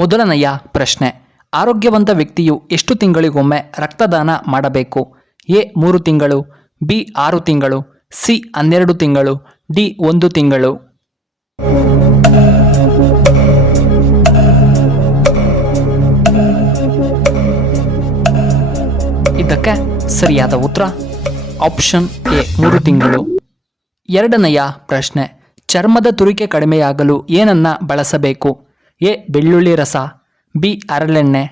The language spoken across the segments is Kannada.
ಮೊದಲನೆಯ ಪ್ರಶ್ನೆ, ಆರೋಗ್ಯವಂತ ವ್ಯಕ್ತಿಯು ಎಷ್ಟು ತಿಂಗಳಿಗೊಮ್ಮೆ ರಕ್ತದಾನ ಮಾಡಬೇಕು? ಎ 3 ತಿಂಗಳು, ಬಿ 6 ತಿಂಗಳು, ಸಿ 12 ತಿಂಗಳು, ಡಿ 1 ತಿಂಗಳು. ಇದಕ್ಕೆ ಸರಿಯಾದ ಉತ್ತರ ಆಪ್ಷನ್ ಎ 3 ತಿಂಗಳು. ಎರಡನೆಯ ಪ್ರಶ್ನೆ, ಚರ್ಮದ ತುರಿಕೆ ಕಡಿಮೆಯಾಗಲು ಏನನ್ನ ಬಳಸಬೇಕು? ಎ ಬೆಳ್ಳುಳ್ಳಿ ರಸ, ಬಿ ಹರಳೆಣ್ಣೆ,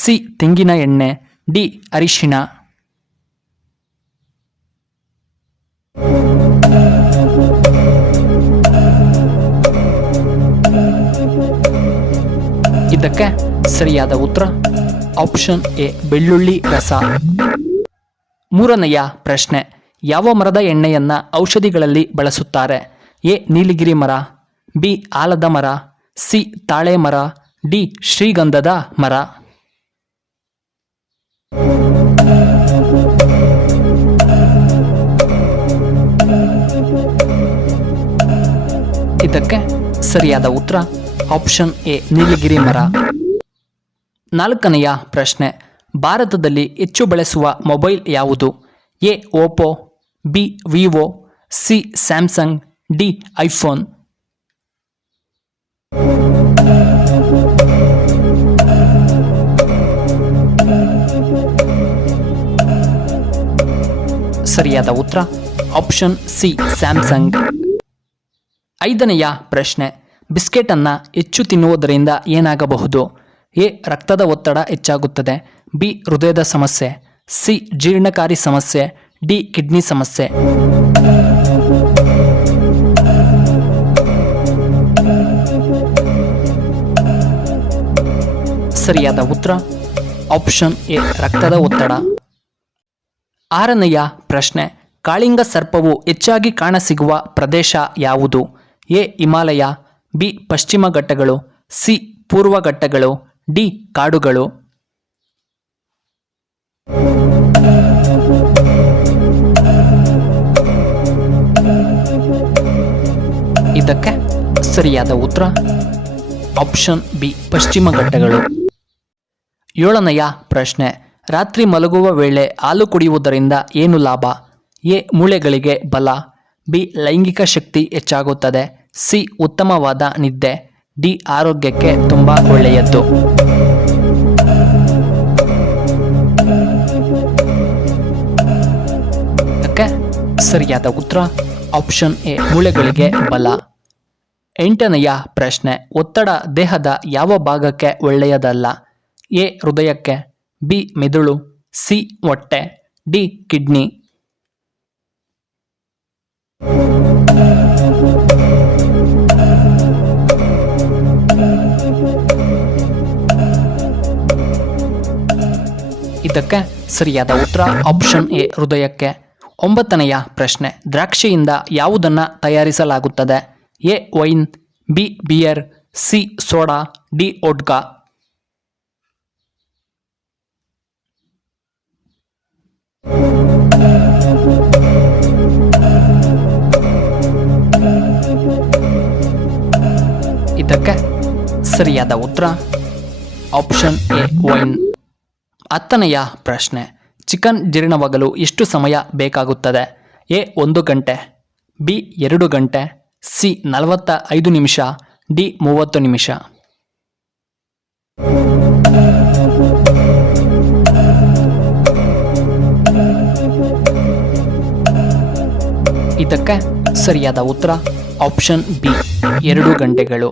ಸಿ ತೆಂಗಿನ ಎಣ್ಣೆ, ಡಿ ಅರಿಶಿಣ. ಇದಕ್ಕೆ ಸರಿಯಾದ ಉತ್ತರ ಆಪ್ಷನ್ ಎ ಬೆಳ್ಳುಳ್ಳಿ ರಸ. ಮೂರನೆಯ ಪ್ರಶ್ನೆ, ಯಾವ ಮರದ ಎಣ್ಣೆಯನ್ನ ಔಷಧಿಗಳಲ್ಲಿ ಬಳಸುತ್ತಾರೆ? ಎ ನೀಲಗಿರಿ ಮರ, ಬಿ ಆಲದ ಮರ, ಸಿ ತಾಳೆ ಮರ, ಡಿ ಶ್ರೀಗಂಧದ ಮರ. ಇದಕ್ಕೆ ಸರಿಯಾದ ಉತ್ತರ ಆಪ್ಷನ್ ಎ ನೀಲಗಿರಿ ಮರ. ನಾಲ್ಕನೆಯ ಪ್ರಶ್ನೆ, ಭಾರತದಲ್ಲಿ ಹೆಚ್ಚು ಬಳಸುವ ಮೊಬೈಲ್ ಯಾವುದು? A Oppo, B Vivo, C Samsung, D iPhone. ಸರಿಯಾದ ಉತ್ತರ ಆಪ್ಷನ್ ಸಿ ಸ್ಯಾಮ್ಸಂಗ್. ಐದನೆಯ ಪ್ರಶ್ನೆ, ಬಿಸ್ಕೆಟ್ ಅನ್ನ ಹೆಚ್ಚು ತಿನ್ನುವುದರಿಂದ ಏನಾಗಬಹುದು? ಎ ರಕ್ತದ ಒತ್ತಡ ಹೆಚ್ಚಾಗುತ್ತದೆ, ಬಿ ಹೃದಯದ ಸಮಸ್ಯೆ, ಸಿ ಜೀರ್ಣಕಾರಿ ಸಮಸ್ಯೆ, ಡಿ ಕಿಡ್ನಿ ಸಮಸ್ಯೆ. ಸರಿಯಾದ ಉತ್ತರ ಆಪ್ಷನ್ ಎ ರಕ್ತದ ಒತ್ತಡ. ಆರನೆಯ ಪ್ರಶ್ನೆ, ಕಾಳಿಂಗ ಸರ್ಪವು ಹೆಚ್ಚಾಗಿ ಕಾಣಸಿಗುವ ಪ್ರದೇಶ ಯಾವುದು? ಎ ಹಿಮಾಲಯ, ಬಿ ಪಶ್ಚಿಮ ಘಟ್ಟಗಳು, ಸಿ ಪೂರ್ವ ಘಟ್ಟಗಳು, ಡಿ ಕಾಡುಗಳು. ಇದಕ್ಕೆ ಸರಿಯಾದ ಉತ್ತರ ಆಪ್ಷನ್ ಬಿ ಪಶ್ಚಿಮ ಘಟ್ಟಗಳು. ಏಳನೆಯ ಪ್ರಶ್ನೆ, ರಾತ್ರಿ ಮಲಗುವ ವೇಳೆ ಹಾಲು ಕುಡಿಯುವುದರಿಂದ ಏನು ಲಾಭ? ಎ ಮೂಳೆಗಳಿಗೆ ಬಲ, ಬಿ ಲೈಂಗಿಕ ಶಕ್ತಿ ಹೆಚ್ಚಾಗುತ್ತದೆ, ಸಿ ಉತ್ತಮವಾದ ನಿದ್ದೆ, ಡಿ ಆರೋಗ್ಯಕ್ಕೆ ತುಂಬಾ ಒಳ್ಳೆಯದ್ದು. ಇದಕ್ಕೆ ಸರಿಯಾದ ಉತ್ತರ ಆಪ್ಷನ್ ಎ ಮೂಳೆಗಳಿಗೆ ಬಲ. ಎಂಟನೆಯ ಪ್ರಶ್ನೆ, ಒತ್ತಡ ದೇಹದ ಯಾವ ಭಾಗಕ್ಕೆ ಒಳ್ಳೆಯದಲ್ಲ? ಎ ಹೃದಯಕ್ಕೆ, ಬಿ ಮೆದುಳು, ಸಿ ಹೊಟ್ಟೆ, ಡಿ ಕಿಡ್ನಿ. ಇದಕ್ಕೆ ಸರಿಯಾದ ಉತ್ತರ ಆಪ್ಷನ್ ಎ ಹೃದಯಕ್ಕೆ. ಒಂಬತ್ತನೆಯ ಪ್ರಶ್ನೆ, ದ್ರಾಕ್ಷಿಯಿಂದ ಯಾವುದನ್ನ ತಯಾರಿಸಲಾಗುತ್ತದೆ? A wine, B beer, C soda, D vodka. ಇದಕ್ಕೆ ಸರಿಯಾದ ಉತ್ತರ ಆಪ್ಷನ್ ಎ ವೈನ್. ಹತ್ತನೆಯ ಪ್ರಶ್ನೆ, ಚಿಕನ್ ಜೀರ್ಣವಾಗಲು ಎಷ್ಟು ಸಮಯ ಬೇಕಾಗುತ್ತದೆ? ಎ 1 ಗಂಟೆ, ಬಿ 2 ಗಂಟೆ, ಸಿ 45 ನಿಮಿಷ, ಡಿ 30 ನಿಮಿಷ. ಇದಕ್ಕೆ ಸರಿಯಾದ ಉತ್ತರ ಆಪ್ಷನ್ ಬಿ 2 ಗಂಟೆಗಳು.